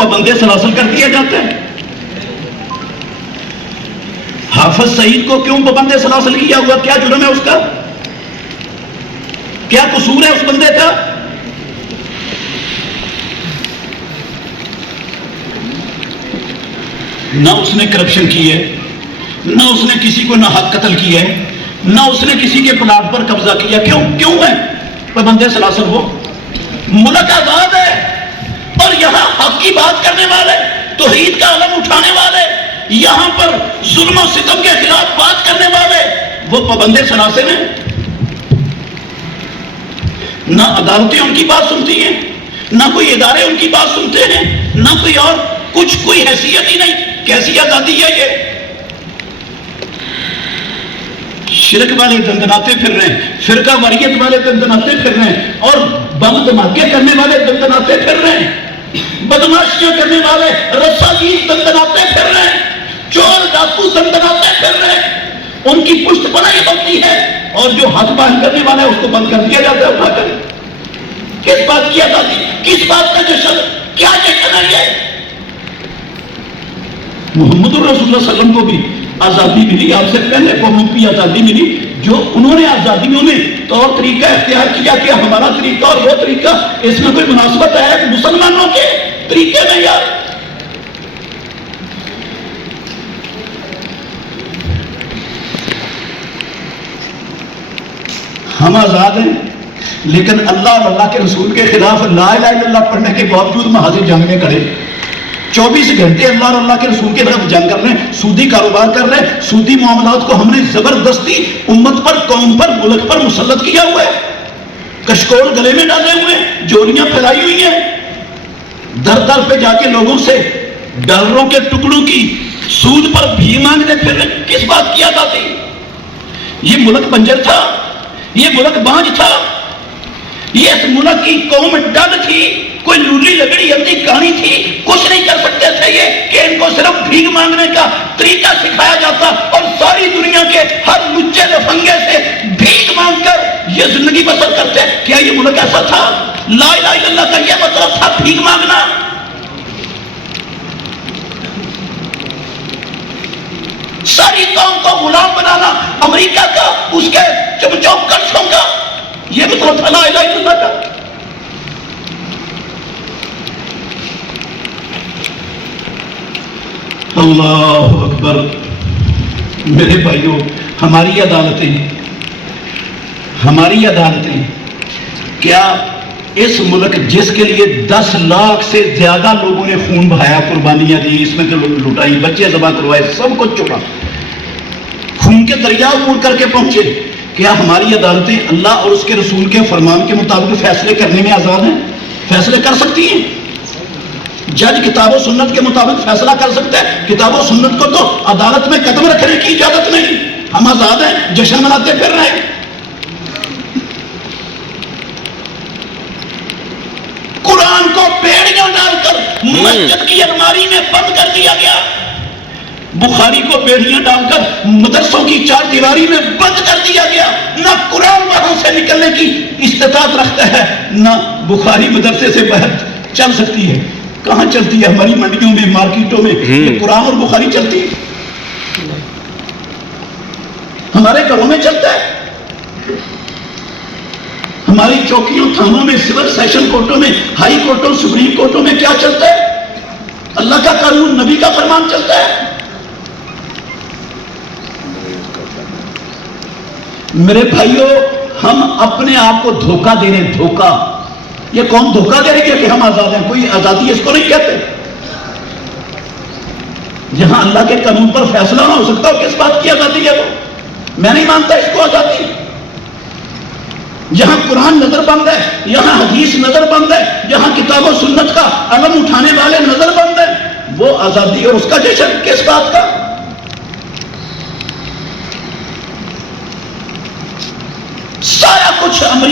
پابندِ سلاسل کر دیا جاتا ہے؟ حافظ سعید کو کیوں پابندِ سلاسل کیا ہوا؟ کیا جرم ہے اس کا؟ کیا قصور ہے اس بندے کا؟ نہ اس نے کرپشن کی ہے، نہ اس نے کسی کو ناحق قتل کیا ہے، نہ اس نے کسی کے پلاٹ پر قبضہ کیا۔ کیوں ہے پابندِ سلاسل؟ وہ ملک آزاد ہے، اور یہاں حق کی بات کرنے والے، توحید کا علم اٹھانے والے، یہاں پر ظلم و ستم کے خلاف بات کرنے والے، وہ پابندِ سلاسل ہیں۔ نہ عدالتیں ان کی بات سنتی ہیں، نہ کوئی ادارے ان کی بات سنتے ہیں، نہ کوئی اور کچھ، کوئی حیثیت ہی نہیں۔ کیسی آزادی ہے یہ؟ شرک والے دندناتے پھر رہے ہیں، فرقہ واریت والے دندناتے پھر رہے ہیں، اور بم دھماکے کرنے والے دندناتے پھر رہے ہیں، بدماشیاں کرنے والے رساگیر دندناتے پھر رہے ہیں، چور ڈاکو دندناتے پھر رہے ہیں۔ ان کی پشت پناہی ہوتی ہے، اور جو ہاتھ باندھ کرنے والا ہے اس کو بند کر دیا جاتا ہے اٹھا کر۔ کس بات کی آزادی؟ کس بات کا جشن؟ کیا جشن ہے یہ؟ محمد رسول اللہ صلی اللہ علیہ وسلم کو بھی آزادی ملی، آپ سے پہلے قوموں کی آزادی ملی، جو انہوں نے آزادیوں میں طور طریقہ اختیار کیا کہ ہمارا طریقہ اور وہ طریقہ، اس میں کوئی مناسبت ہے مسلمانوں کے طریقے میں؟ یار ہم آزاد ہیں، لیکن اللہ اور اللہ کے رسول کے خلاف لا الہ الا اللہ پڑھنے کے باوجود محاذ جنگ میں کھڑے 24 گھنٹے اللہ اور اللہ کے رسول کے طرف جنگ کر رہے ہیں، سودی کاروبار کر رہے ہیں، سودی معاملات کو ہم نے زبردستی امت پر، قوم پر، ملک پر مسلط کیا ہوا ہے، کشکول گلے میں ڈالے ہوئے ہیں، جوڑیاں پھیلائی ہوئی ہیں، در در پہ جا کے لوگوں سے ڈالروں کے ٹکڑوں کی سود پر بھی مانگنے پھر رہے ہیں۔ کس بات کی آزادی؟ یہ ملک بنجر تھا، یہ ملک بانج تھا، یہ اس ملک کی قوم ڈڈ تھی، کوئی لولی لگڑی اندھی کہانی تھی، کچھ نہیں کر سکتے تھے یہ کہ ان کو صرف بھیک مانگنے کا طریقہ سکھایا جاتا، اور ساری دنیا کے ہر لچے لفنگے سے بھیک مانگ کر یہ زندگی بسر کرتے۔ کیا یہ ملک ایسا تھا؟ لا الہ الا اللہ کا یہ مطلب تھا بھیک مانگنا؟ ساری قوم کو غلام بنانا، امریکہ کا، اس کے چمچوں کلشوں کا، یہ مطلب تھا لا الہ الا اللہ کا؟ اللہ اکبر۔ میرے بھائیوں، ہماری عدالتیں کیا اس ملک جس کے لیے 10 لاکھ سے زیادہ لوگوں نے خون بہایا، قربانیاں دی، اس میں لٹائی، بچے ذبح کروائے، سب کچھ چھوڑا، خون کے دریا عبور کر کے پہنچے، کیا ہماری عدالتیں اللہ اور اس کے رسول کے فرمان کے مطابق فیصلے کرنے میں آزاد ہیں؟ فیصلے کر سکتی ہیں؟ جج کتاب و سنت کے مطابق فیصلہ کر سکتے ہیں؟ کتاب و سنت کو تو عدالت میں قدم رکھنے کی اجازت نہیں۔ ہم آزاد ہیں، جشن مناتے پھر رہے ہیں۔ قرآن کو بیڑیاں ڈال کر مسجد کی الماری میں بند کر دیا گیا، بخاری کو بیڑیاں ڈال کر مدرسوں کی 4 دیواری میں بند کر دیا گیا۔ نہ قرآن وہاں سے نکلنے کی استطاعت رکھتا ہے، نہ بخاری مدرسے سے باہر چل سکتی ہے۔ کہاں چلتی ہے؟ ہماری منڈیوں میں، مارکیٹوں میں یہ قرآن اور بخاری چلتی ہے؟ ہمارے گھروں میں چلتا ہے؟ ہماری چوکیوں، تھانوں میں، سول سیشن کورٹوں میں، ہائی کورٹوں، سپریم کورٹوں میں کیا چلتا ہے؟ اللہ کا قانون، نبی کا فرمان چلتا ہے۔ میرے بھائیوں، ہم اپنے آپ کو دھوکہ دے رہے ہیں، دھوکہ۔ یہ قوم دھوکہ دے رہی ہے کہ ہم آزاد ہیں، کوئی آزادی اس کو نہیں کہتے۔ جہاں اللہ کے قانون پر فیصلہ نہ ہو سکتا ہو، کس بات کی آزادی ہے وہ؟ میں نہیں مانتا اس کو آزادی۔ جہاں قرآن نظر بند ہے، یہاں حدیث نظر بند ہے، جہاں کتاب و سنت کا علم اٹھانے والے نظر بند ہیں، وہ آزادی اور اس کا جشن کس بات کا؟ سارا کچھ امریکہ